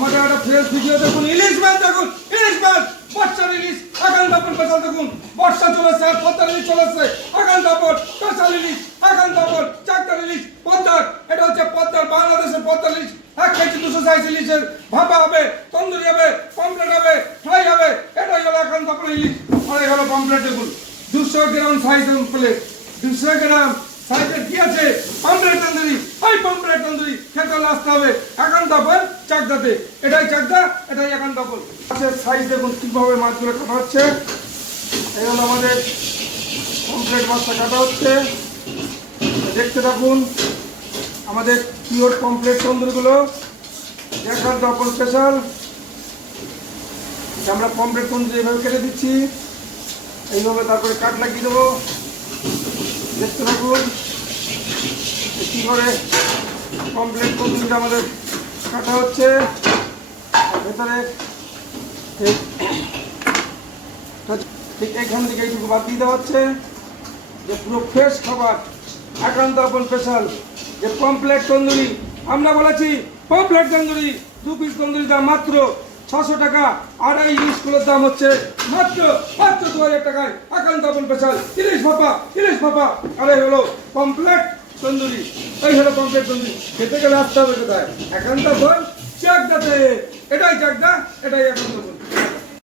আমাদের একটা fresh video দেখুন ইলিশ মাছ দেখুন ইলিশ মাছ বর্ষার ইলিশ আগান দাপন পেশাল দেখুন। বর্ষা চলেছে, পদ্মার ইলিশ চলেছে, আগান দাপন পেশাল ইলিশ আগান দাপন, চাকদার ইলিশ পদ্মার, এটা হচ্ছে পদ্মার, বাংলাদেশের পদ্মার ইলিশ এক কেজি দুশো সাইজ ইলিশের ভাপা হবে, তন্দুরি হবে পমপ্লেট হবে ফ্রাই হবে, এটাই হলো আগান দাপন ইলিশ আর এই হলো পমপ্লেট দেখুন। দুশো গ্রাম সাইজ প্লেট দুশো গ্রাম সাইজের কি আছে? পমপ্লেট তন্দুরি তন্দুরি আসতে হবে। এখন দাপন চাকদাতে এটাই চাকদা, এটাই এখন দাপন মাছের সাইজ দেখুন কীভাবে মাছগুলো কাটা হচ্ছে। এই আমাদের পমপ্লেট মাছটা কাটা হচ্ছে। দেখতে থাকুন, আমাদের পিওর কমপ্লিট তন্দুরিগুলো। দপন স্পেশাল আমরা কমপ্লিট তন্দুরি এভাবে কেটে দিচ্ছি। এইভাবে তারপরে কাট লাগিয়ে দেবো। দেখতে থাকুন কী করে কমপ্লিট তন্দুরিটা আমাদের কাটা হচ্ছে। ভেতরে ঠিক। এইখান থেকে এইটুকু বাদ দিয়ে দেওয়া হচ্ছে। যে পুরো ফ্রেশ খাবার, আক্রান্ত আপন স্পেশাল যে কমপ্লেট তন্দুরি, আমরা বলেছি কমপ্লেট তন্দুরি, দু পিস তন্দুরি দাম মাত্র ছশো টাকা, আড়াই ইলিশগুলোর দাম হচ্ছে মাত্র মাত্র দু হাজার টাকায় আক্রান্ত আপন স্পেশাল ইলিশ ভাপা ইলিশ ভাপা। আরে হলো কমপ্লেট তন্দুরি ওই হলো কমপ্লেট তন্দুরি খেতে গেলে আসতে হবে কোথায়? একান্ত ফোন চাকদাতে। এটাই চাকদা, এটাই এখন ফোন